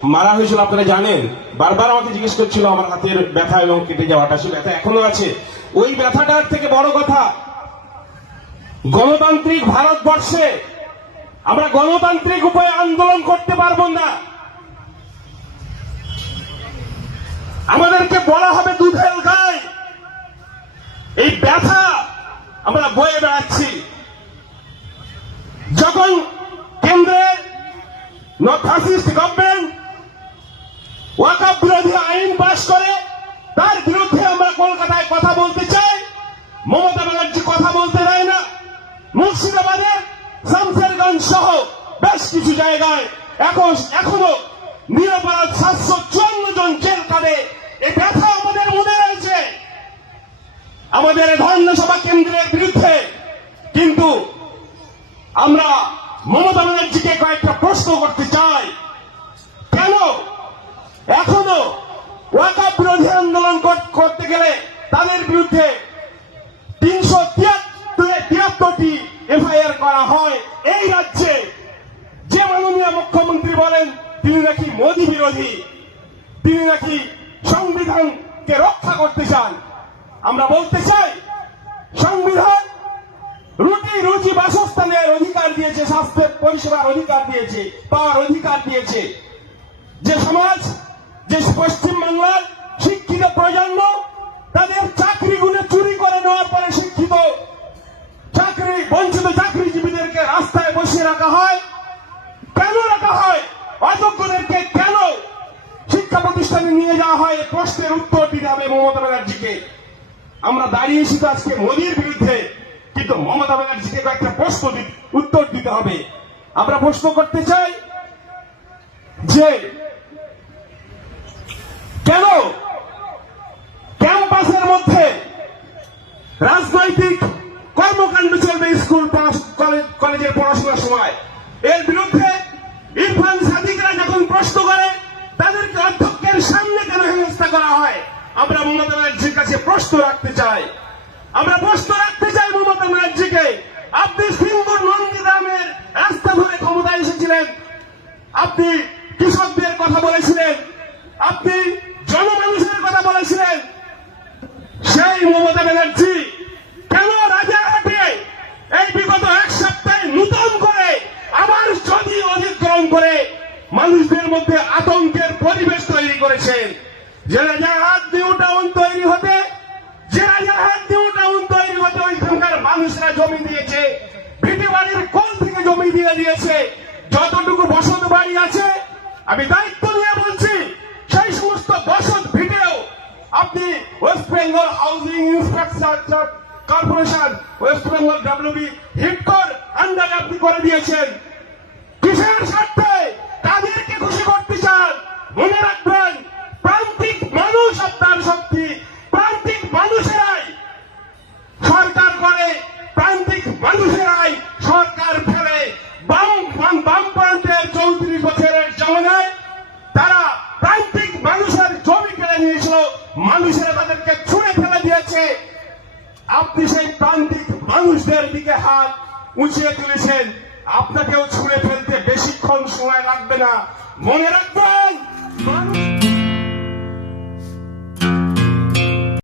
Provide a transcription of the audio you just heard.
মারা হয়েছিল, আপনারা জানেন। বারবার আমাকে জিজ্ঞেস করছিল আমার হাতের ব্যথা এবং কেটে যাওয়াটা। সে ব্যথা এখনও আছে। ওই ব্যথাটার থেকে বড় কথা, গণতান্ত্রিক ভারতবর্ষে আমরা গণতান্ত্রিক উপায়ে আন্দোলন করতে পারব না। আমাদেরকে বলা হবে দুধের গায়ে এই ব্যথা আমরা বয়ে বেড়াচ্ছি। যখন কেন্দ্রের নর্থ ফাসিস্ট গভর্নমেন্ট ওয়াকাব বিরোধী আইন পাশ করে তার বিরুদ্ধে আমরা কলকাতায় কথা বলতে চাই। মমতা ব্যানার্জি কথা বলতে দেয় না। মুর্শিদাবাদের শামসেরগঞ্জ সহ বেশ কিছু জায়গায় এখন, এখনও নিরপরাধ সাতশো চুয়ান্ন জন জেল কাটে এই ব্যথা আমাদের মনে রয়েছে। আমাদের ধর্মসভা কেন্দ্রের বিরুদ্ধে। কিন্তু আমরা মমতা ব্যানার্জিকে কয়েকটা প্রশ্ন করতে এখনও ওয়াকাপ বিরোধী আন্দোলন করতে গেলে তাদের বিরুদ্ধে তিনশো তিয়াত্তরটি এফআইআর করা হয়। এই রাজ্যে যে মাননীয় মুখ্যমন্ত্রী বলেন, তিনি নাকি মোদী বিরোধী, তিনি নাকি সংবিধানকে রক্ষা করতে চান। আমরা বলতে চাই, সংবিধান রুটি রুচি বাসস্থানের অধিকার দিয়েছে, স্বাস্থ্যের পরিষেবার অধিকার দিয়েছে, পাওয়ার অধিকার দিয়েছে। যে সমাজ যে পশ্চিম বাংলার শিক্ষিত প্রজন্ম তাদের চাকরি চাকরিগুলো চুরি করে নেওয়ার পরে শিক্ষিত। চাকরি, বঞ্চিত চাকরিজীবীদেরকে রাস্তায় বসিয়ে রাখা হয়। কেন রাখা হয়? অযোগ্যদেরকে কেন শিক্ষা প্রতিষ্ঠানে নিয়ে যাওয়া হয়? প্রশ্নের উত্তর দিতে হবে মমতা ব্যানার্জিকে। আমরা দাঁড়িয়েছি তো আজকে মোদীর বিরুদ্ধে, কিন্তু মমতা ব্যানার্জিকে কয়েকটা প্রশ্ন উত্তর দিতে হবে। আমরা প্রশ্ন করতে চাই যে কেন ক্যাম্পাসের মধ্যে রাজনৈতিক কর্মকাণ্ড চলবে স্কুল কলেজের পড়াশোনার সময়। এর বিরুদ্ধে ইরফান সাদিকরা যখন প্রশ্ন করে, তাদেরকে অধ্যক্ষের সামনে কেন হেনস্থা করা হয়? আমরা মমতা ব্যানার্জির কাছে প্রশ্ন রাখতে চাই। আমরা প্রশ্ন রাখতে চাই মমতা ব্যানার্জিকে। আপনি সিঙ্গুর নন্দীগ্রামের রাস্তা ধরে ক্ষমতায় এসেছিলেন। আপনি কৃষকদের কথা বলেছিলেন। আপনি জনমানুষের কথা বলেছিলেন। সেই মমতা ব্যানার্জি মধ্যে আতঙ্কের পরিবেশ তৈরি করেছেন। আমি দায়িত্ব নিয়ে বলছি, সেই সমস্ত বসত ভিটেও আপনি West Bengal housing infrastructure corporation, West Bengal WB হিটকর আন্ডারে আপনি করে দিয়েছেন। কিসের স্বার্থে কাদেরকে খুশি করতে চান মনে রাখবেন প্রান্তিক মানুষ আপনার শক্তি প্রান্তিক মানুষেরাই সরকার করে প্রান্তিক মানুষেরাই সরকার ফেলে বাম বাম- বামপন্থের চৌত্রিশ বছরের জমানায় তারা প্রান্তিক মানুষের জমি কেড়ে নিয়েছিল মানুষেরা তাদেরকে ছুঁড়ে ফেলে দিয়েছে। আপনি সেই প্রান্তিক মানুষদের দিকে হাত উঁচিয়ে তুলেছেন। আপনাকেও ছুঁড়ে ফেলতে বেশিক্ষণ সময় লাগবে না। মনে রাখবেন